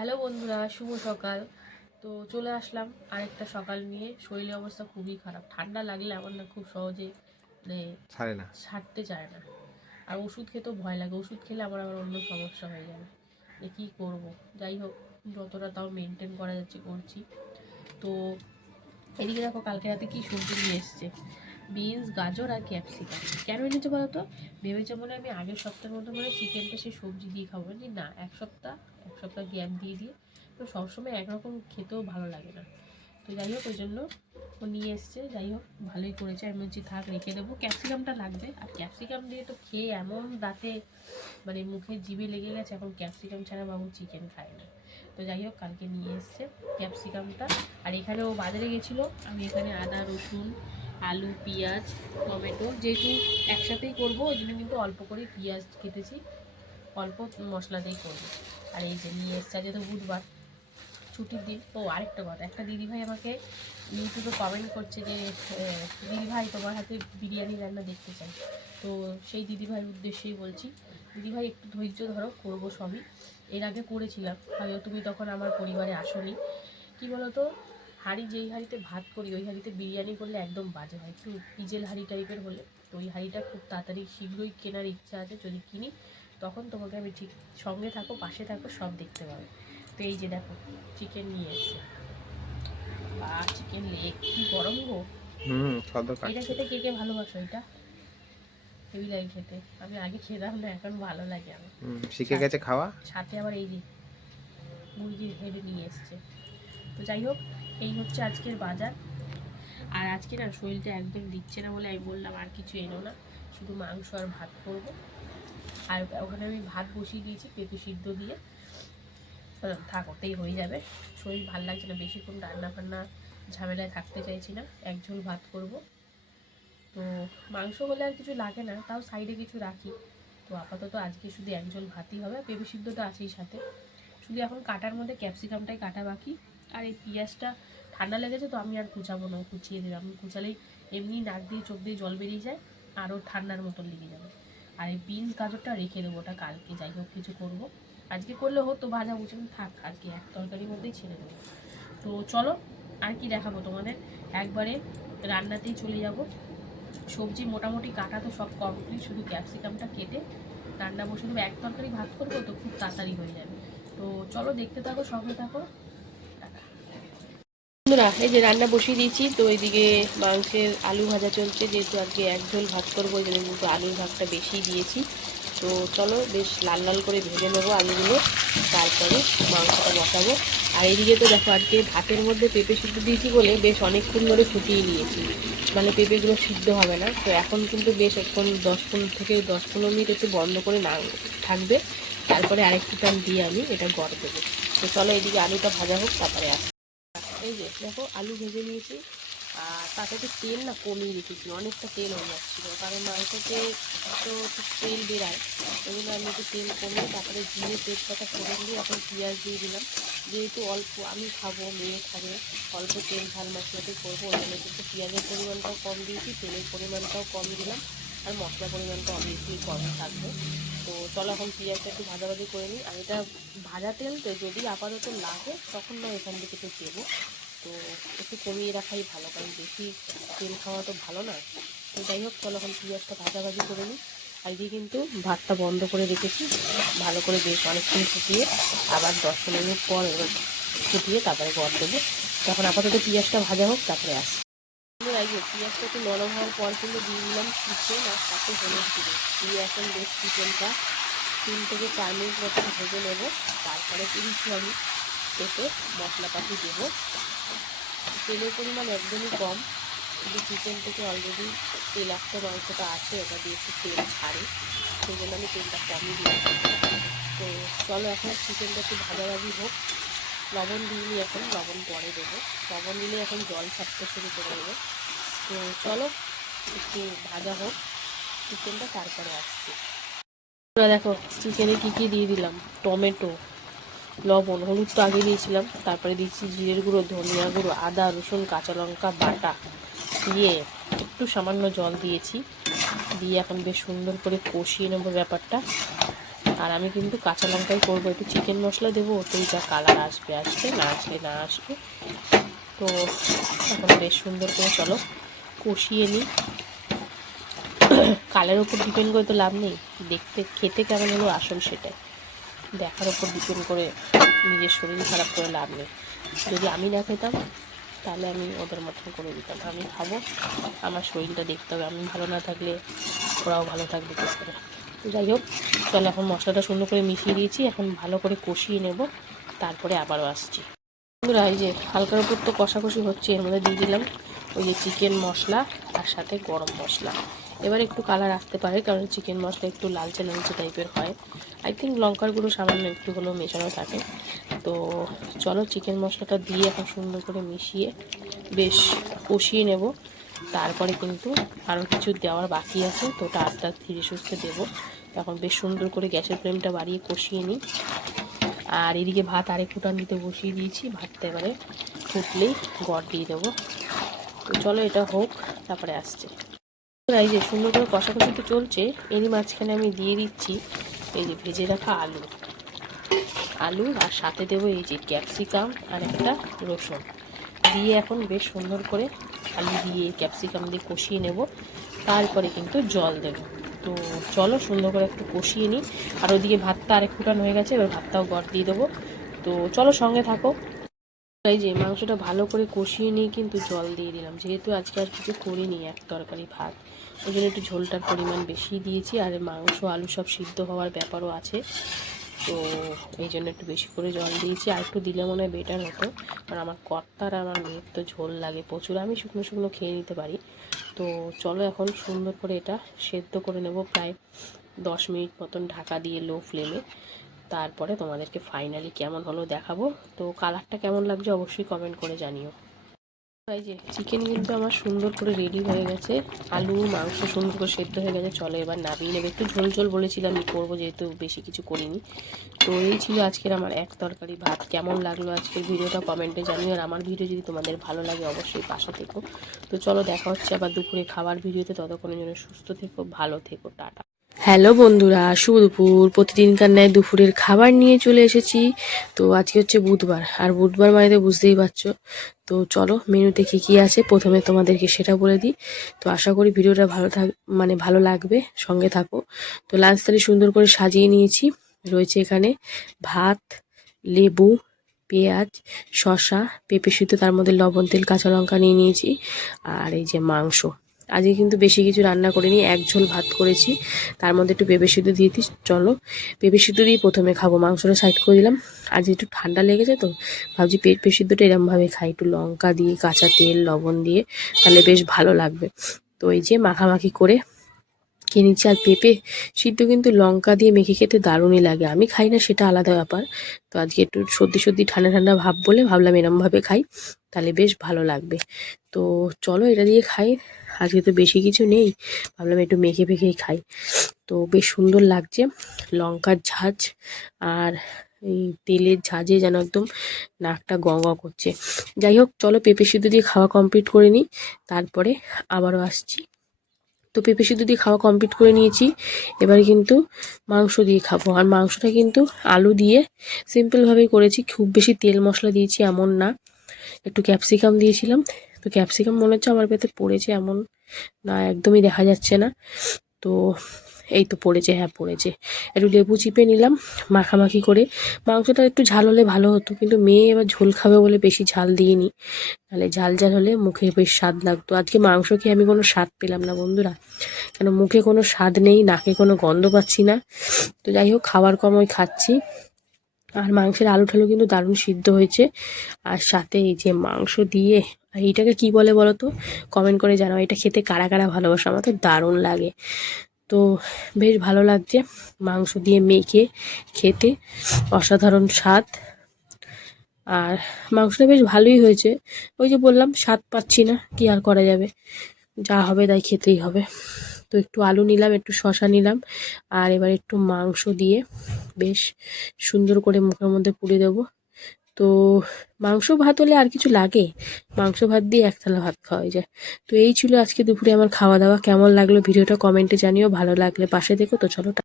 Hello বন্ধুরা শুভ সকাল। তো চলে আসলাম আরেকটা সকাল নিয়ে। শরীরের অবস্থা খুবই খারাপ। ঠান্ডা লাগলে আমার না খুব সহজে মানে ছাড়ে না। ছাড়তে চায় না। আর ওষুধ খেতেও ভয় লাগে। ওষুধ খেলে আমার আবার অন্য সমস্যা হয়ে যাবে। যে কী করব? যাই হোক যতটা তাও মেনটেন করা যাচ্ছে করছি। তো এদিকে দেখো কালকে রাতে কি সবজি নিয়ে এসছে। বিনস, গাজর আর ক্যাপসিকাম। কেন এনেছে বলো তো? ভেবেছে মনে আমি আগের সপ্তাহের মতো মনে চিকেনটা সে সবজি দিয়ে খাব। যে না, এক সপ্তাহ এক সপ্তাহ গ্যাপ দিয়ে দিয়ে তো সবসময় একরকম খেতেও ভালো লাগে না। তো যাই হোক, ওই জন্য ও নিয়ে এসছে। যাই হোক, ভালোই করেছে। আমি বলছি, থাক, রেখে দেবো। ক্যাপসিকামটা লাগবে। আর ক্যাপসিকাম দিয়ে তো খেয়ে এমন দাঁতে মানে মুখে জিভে লেগে গেছে, এখন ক্যাপসিকাম ছাড়া বাবু চিকেন খায় না। তো যাই হোক, কালকে নিয়ে এসছে ক্যাপসিকামটা। আর এখানে ও বাজারে গেছিল। আমি এখানে আদা, রসুন আলু, পেঁয়াজ, টমেটো যেহেতু একসাথেই করব, ওই জন্য কিন্তু অল্প করে পেঁয়াজ কেটেছি। অল্প মশলা দিয়ে করব। আর এই যে নিয়ে এসছে আজকে তো বুধবার, ছুটির দিন। ও, আরেকটা কথা, একটা দিদিভাই আমাকে ইউটিউবে কমেন্ট করছে যে দিদিভাই, তোমার হাতে বিরিয়ানি রান্না দেখতে চাই। তো সেই দিদিভাইয়ের উদ্দেশ্যেই বলছি, দিদিভাই, একটু ধৈর্য ধরো, করব সবই। এর আগে করেছিলাম, হয়তো তুমি তখন আমার পরিবারে আসোনি। কি বলতো? হাঁড়ি যেই হাঁড়িতে ভাত করি ওই হাঁড়িতে বিরিয়ানি করলে একদম বাজে হয়। একটু পিজেল হাঁড়ি টাইপের হলে। তো ওই হাঁড়িটা খুব তাড়াতাড়ি শীঘ্রই কেনার ইচ্ছা আছে যদি কিনি তখন তোমাকে আমি ঠিক সঙ্গে থাকো পাশে থাকো সব দেখতে পাবে। তো এই যে দেখো চিকেন নিয়ে এসছে। বা চিকেন লেগ কি গরম গো। হুম এটা খেতে কে কে ভালোবাসো এটা? হেভি লাগে খেতে। আমি আগে খেতাম না এখন ভালো লাগে আমার। শিখে গেছে খাওয়া? সাথে আবার এই যে মুরগির হেড নিয়ে এসছে। তো যাই হোক এই হচ্ছে আজকের বাজার। আর আজকে না শরীরটা একদম দিচ্ছে না বলে আমি বললাম আর কিছু এনো না। শুধু মাংস আর ভাত করব। আর ওখানে আমি ভাত বসিয়ে দিয়েছি পেঁপে সিদ্ধ দিয়ে। বললাম, থাক ওতেই হয়ে যাবে। শরীর ভালো লাগছে না বেশিক্ষণ রান্না ফান্না ঝামেলায় থাকতে চাইছি না। এক ঝোল ভাত করব। তো মাংস হলে আর কিছু লাগে না তাও সাইডে কিছু রাখি। তো আপাতত আজকে শুধু এক ঝোল ভাতই হবে। পেঁপে সিদ্ধ তো আছেই সাথে। শুধু এখন কাটার মধ্যে ক্যাপসিকামটাই কাটা বাকি। আর এই পেঁয়াজটা ঠান্ডা লেগেছে তো আমি আর কুচাবো না, কুচিয়ে দেবো আমি কুচালেই এমনি নাক দিয়ে, চোখ দিয়ে জল বেরিয়ে যায়, আরও ঠান্ডার মতন লেগে যাবে। আর এই বিনস গাজরটা রেখে দেবো ওটা কালকে, যাই হোক কিছু করব। আজকে করলে হতো ভাজা বুঝে থাক, আজকে এক তরকারির মধ্যেই ছেড়ে দেবো। তো চলো, আর কি দেখাবো তোমাদের? একবারে রান্নাতেই চলে যাব। সবজি মোটামুটি কাটা তো সব কমপ্লিট শুধু ক্যাপসিকামটা কেটে রান্না বসে দেবো। এক তরকারি ভাত করব তো খুব তাড়াতাড়ি হয়ে যাবে। তো চলো দেখতে থাকো, সঙ্গে থাকো। বন্ধুরা, এই যে রান্না বসিয়ে দিয়েছি, তো এইদিকে মাংসের আলু ভাজা চলছে, যেহেতু আজকে এক ঝোল ভাত করব ওই জন্য কিন্তু আলুর ভাতটা বেশি দিয়েছি। তো চলো বেশ লাল লাল করে ভেজে নেব আলুগুলো, তারপরে মাংসটা বসাবো। আর এইদিকে তো দেখো, আজকে ভাতের মধ্যে পেঁপে সিদ্ধ দিয়েছি বলে বেশ অনেকক্ষণ ধরে ফুটিয়ে নিয়েছি। মানে পেঁপেগুলো সিদ্ধ হবে না, তো এখন কিন্তু বেশ এখন দশ পনেরো থেকে দশ পনেরো মিনিট একটু বন্ধ করে না থাকবে। তারপরে আরেকটু টান দিয়ে আমি এটা গড় দেবো। তো চলো এদিকে আলুটা ভাজা হোক, তারপরে আস এই যে, দেখো, আলু ভেজে নিয়েছি। আর তাতে তো তেল না কমিয়ে রেখেছি, অনেকটা তেল হয়ে যাচ্ছিল, কারণ মাংসতে তো তেল বেরায়। ওই জন্য আমি একটু তেল কমিয়ে তারপরে জিরে তেজপাতা ফোড়ন দিয়ে এখন পেঁয়াজ দিয়ে দিলাম। যেহেতু অল্প, আমি খাব, মেয়ে খাবে, অল্প তেল ঝাল মশলাতে করব, ওই জন্য কিন্তু পেঁয়াজের পরিমাণটাও কম দিয়েছি, তেলের পরিমাণটাও কম দিলাম। আর মশলা পরিমাণটা অবভিয়াসলি কম থাকবে। তো চলো এখন পেঁয়াজটা একটু ভাজাভাজি করে নিই। আর এটা ভাজা তেল, তো যদি আপাতত লাগে, তখন না এখান থেকে একটু দেবো। তো একটু কমিয়ে রাখাই ভালো, কারণ বেশি তেল খাওয়া তো ভালো না। তো যাই হোক, চলো এখন পেঁয়াজটা ভাজাভাজি করে নিই। আর এদিকে কিন্তু ভাতটা বন্ধ করে রেখেছি। ভালো করে বেশ অনেকক্ষণ ফুটিয়ে, আবার দশ পনেরো মিনিট পর ফুটিয়ে তারপরে গড় দেবো তখন আপাতত পেঁয়াজটা ভাজা হোক, তারপরে আসি এই পেঁয়াজটা একটু নরম হওয়ার পর কিন্তু দিয়ে দিলাম চিকেন আর সাথে হলুদ গুঁড়ো। দিয়ে এখন বেশ চিকেনটা তিন থেকে চার মিনিট মতন ভেজে নেব। তারপরে দিচ্ছি আমি এতে মশলাপাতি দেবো। তেলের পরিমাণ একদমই কম। কিন্তু চিকেন থেকে অলরেডি তেলাক্ত মাংসটা আছে, ওটা দিয়ে একটু তেল ছাড়ে। সেই জন্য আমি তেলটা কমই দিয়েছি তো চলো এখন চিকেনটা একটু ভাজাভাজি হোক। লবণ দিইনি, এখন লবণ পরে দেবো। লবণ দিলে এখন জল ছাড়তে শুরু করে দেবো। তো চলো, একটু ভাজা হোক। চিকেনটা তারপরে আসছি। দেখো, চিকেনে কী কী দিয়ে দিলাম? টমেটো, লবণ, হলুদ তো আগে দিয়েছিলাম। তারপরে দিচ্ছি জিরের গুঁড়ো, ধনিয়া গুঁড়ো, আদা, রসুন, কাঁচা লঙ্কা, বাটা। দিয়ে একটু সামান্য জল দিয়েছি। দিয়ে এখন বেশ সুন্দর করে কষিয়ে নেব ব্যাপারটা। আর আমি কিন্তু কাঁচা লঙ্কাই করব। একটু চিকেন মশলা দেবো, ওতেই যা কালার আসবে আসবে না আসলে না আসবে। তো এখন বেশ সুন্দর করে চলো, কষিয়ে নিই। কালের ওপর ডিপেন্ড করে তো লাভ নেই, দেখতে, খেতে কেমন হলো আসল সেটাই। দেখার ওপর ডিপেন্ড করে নিজের শরীর খারাপ করে লাভ নেই। যদি আমি না খেতাম, তাহলে আমি ওদের মতন করে দিতাম। আমি খাব, আমার শরীরটা দেখতে হবে, আমি ভালো না থাকলে ওরাও ভালো থাকবে করে? যাই হোক, চলো এখন মশলাটা সুন্দর করে মিশিয়ে দিয়েছি, এখন ভালো করে কষিয়ে নেব, তারপরে আবারও আসছি। বন্ধুরা, এই যে হালকার উপর তো কষাকষি হচ্ছে, এর মধ্যে দিয়ে দিলাম ওই যে চিকেন মশলা তার সাথে গরম মশলা। এবার একটু কালার আসতে পারে, কারণ চিকেন মশলা একটু লালচে লালচে টাইপের হয়। আই থিঙ্ক লঙ্কার গুঁড়ো সামান্য একটু হলেও মেশানো থাকে। তো চলো চিকেন মশলাটা দিয়ে এখন সুন্দর করে মিশিয়ে বেশ কষিয়ে নেব। তারপরে কিন্তু আরও কিছু দেওয়ার বাকি আছে, তো ওটা আস্তে আস্তে ধীরে সুস্থে দেবো। এখন বেশ সুন্দর করে গ্যাসের ফ্লেমটা বাড়িয়ে কষিয়ে নিই। আর এদিকে ভাত আরেক ফুটান দিতে বসিয়ে দিয়েছি, ভাতটা এবারে ফুটলেই গড় দিয়ে দেবো। তো চলো এটা হোক, তারপরে আসছে। এই যে সুন্দর করে কষাকষি তো চলছে, এরই মাঝখানে আমি দিয়ে দিচ্ছি এই যে ভেজে রাখা আলু। আলু আর সাথে দেবো এই যে ক্যাপসিকাম আর একটা রসুন। দিয়ে এখন বেশ সুন্দর করে আলু দিয়ে ক্যাপসিকাম দিয়ে কষিয়ে নেব। তারপরে কিন্তু জল দেব। তো চলো সুন্দর করে একটু কষিয়ে নিই। আর ওদিকে ভাতটা আরেক ফুটানো হয়ে গেছে, এবার ভাতটাও গড় দিয়ে দেবো। তো চলো সঙ্গে থাকো। এই যে মাংসটা ভালো করে কষিয়ে নিয়ে কিন্তু জল দিয়ে দিলাম। যেহেতু আজকে আর কিছু করিনি, এক তরকারি ভাত। ওই জন্য একটু ঝোলটার পরিমাণ বেশি দিয়েছি। আর মাংস, আলু সব সিদ্ধ হওয়ার ব্যাপারও আছে। তো এই জন্য একটু বেশি করে জল দিয়েছি। আর একটু দিলে মনে হয় বেটার হতো। কারণ আমার কর্তার আমার মেয়ের তো ঝোল লাগে প্রচুর। আমি শুকনো শুকনো খেয়ে নিতে পারি। তো চলো এখন সুন্দর করে এটা সেদ্ধ করে নেব প্রায় দশ মিনিট মতন ঢাকা দিয়ে লো ফ্লেমে তারপরে তোমাদেরকে ফাইনালি কেমন হলো দেখাবো। তো কালারটা কেমন লাগছে অবশ্যই কমেন্ট করে জানিও। যে চিকেন কিন্তু আমার সুন্দর করে রেডি হয়ে গেছে। আলু, মাংস সুন্দর করে সেদ্ধ হয়ে গেছে। চলো এবার নামিয়ে নেবে। একটু ঝোল ঝোল বলেছিলাম, আমি করব যেহেতু বেশি কিছু করিনি। তো এই ছিল আজকের আমার এক তরকারি ভাত। কেমন লাগল আজকের ভিডিওটা কমেন্টে জানিও। আর আমার ভিডিও যদি তোমাদের ভালো লাগে, অবশ্যই পাশে থেকো। তো চলো দেখা হচ্ছে আবার দুপুরে খাবার ভিডিওতে। ততক্ষণের জন্য সুস্থ থেকো, ভালো থেকো, টাটা। হ্যালো বন্ধুরা শুভ দুপুর প্রতিদিনকার ন্যায় দুপুরের খাবার নিয়ে চলে এসেছি। তো আজকে হচ্ছে বুধবার। আর বুধবার মানে তো বুঝতেই পারছ। তো চলো, মেনুতে কী কী আছে? প্রথমে তোমাদেরকে সেটা বলে দিই। তো আশা করি ভিডিওটা ভালো থাক মানে ভালো লাগবে। সঙ্গে থাকো। তো লাঞ্চ থালি সুন্দর করে সাজিয়ে নিয়েছি। রয়েছে এখানে ভাত, লেবু, পেঁয়াজ, শসা, পেঁপে সিদ্ধ, তার মধ্যে লবণ, তেল, কাঁচা লঙ্কা নিয়ে নিয়েছি। আর এই যে মাংস। আজকে কিন্তু বেশি কিছু রান্না করিনি, এক ঝোল ভাত করেছি। তার মধ্যে একটু পেঁপে সিদ্ধ দিয়ে দিই চলো। পেঁপে সিদ্ধ দিয়ে প্রথমে খাব, মাংসটা সাইড করে দিলাম। আজ একটু ঠান্ডা লেগেছে তো, ভাবছি পেঁপে সিদ্ধটা এরমভাবে খাই, একটু লঙ্কা দিয়ে, কাঁচা তেল, লবণ দিয়ে, তাহলে বেশ ভালো লাগবে। তো এই যে মাখামাখি করে খেয়ে নিচ্ছি আর পেঁপে, সিদ্ধ কিন্তু লঙ্কা দিয়ে মেখে খেতে দারুণই লাগে। আমি খাই না, সেটা আলাদা ব্যাপার। তো আজকে একটু সর্দি সর্দি, ঠান্ডা ঠান্ডা ভাব বলে ভাবলাম এরমভাবে খাই, তাহলে বেশ ভালো লাগবে। তো চলো এটা দিয়ে খাই, আজকে তো বেশি কিছু নেই, ভাবলাম একটু মেখে মেখেই খাই। তো বেশ সুন্দর লাগছে, লঙ্কার ঝাঁজ আর এই তেলের ঝাঁজে যেন একদম নাকটা গ করছে। যাই হোক, চলো পেঁপে সিদ্ধ দিয়ে খাওয়া কমপ্লিট করে নিই, তারপরে আবারও আসছি। তো পেঁপে সিদ্ধ দিয়ে খাওয়া কমপ্লিট করে নিয়েছি। এবার কিন্তু মাংস দিয়ে খাব। আর মাংসটা কিন্তু আলু দিয়ে সিম্পলভাবেই করেছি। খুব বেশি তেল মশলা দিয়েছি এমন না। একটু ক্যাপসিকাম দিয়েছিলাম। তো ক্যাপসিকাম মনে হচ্ছে আমার পেতে পড়েছে এমন না, একদমই দেখা যাচ্ছে না। তো এই তো পড়েছে হ্যাঁ পড়েছে। একটু লেবু চিপে নিলাম, মাখামাখি করে। মাংসটা একটু ঝাল হলে ভালো হতো, কিন্তু মেয়ে এবার ঝোল খাবে বলে বেশি ঝাল দিইনি। তাহলে ঝাল ঝাল হলে মুখে বেশ স্বাদ লাগতো। আজকে মাংস খেয়ে আমি কোনো স্বাদ পেলাম না, বন্ধুরা। কেন, মুখে কোনো স্বাদ নেই, নাকে কোনো গন্ধ পাচ্ছি না। তো যাই হোক, খাবার কম ওই খাচ্ছি। আর মাংসের আলু ঠালু কিন্তু দারুণ সিদ্ধ হয়েছে। আর সাথে এই যে মাংস দিয়ে, এইটাকে কি বলে বলো তো? কমেন্ট করে জানাও, এটা খেতে কারা কারা ভালোবাসে? আমার তো দারুণ লাগে। তো বেশ ভালো লাগছে মাংস দিয়ে মেখে খেতে। অসাধারণ স্বাদ। আর মাংসটা বেশ ভালোই হয়েছে। ওই যে বললাম, স্বাদ পাচ্ছি না, কি আর করা যাবে? যা হবে তাই খেতেই হবে। তো একটু আলু নিলাম, একটু শশা নিলাম, আর এবার একটু মাংস দিয়ে বেশ সুন্দর করে মুখের মধ্যে পুড়ে দেবো। তো মাংস ভাত হলে আর কিছু লাগে? মাংস ভাত দিয়ে এক থালা ভাত খাওয়া যায়। তো এই ছিল আজকে দুপুরে আমার খাওয়া দাওয়া। কেমন লাগল ভিডিওটা কমেন্টে জানিও। ভালো লাগলে পাশে দেখো তো চলো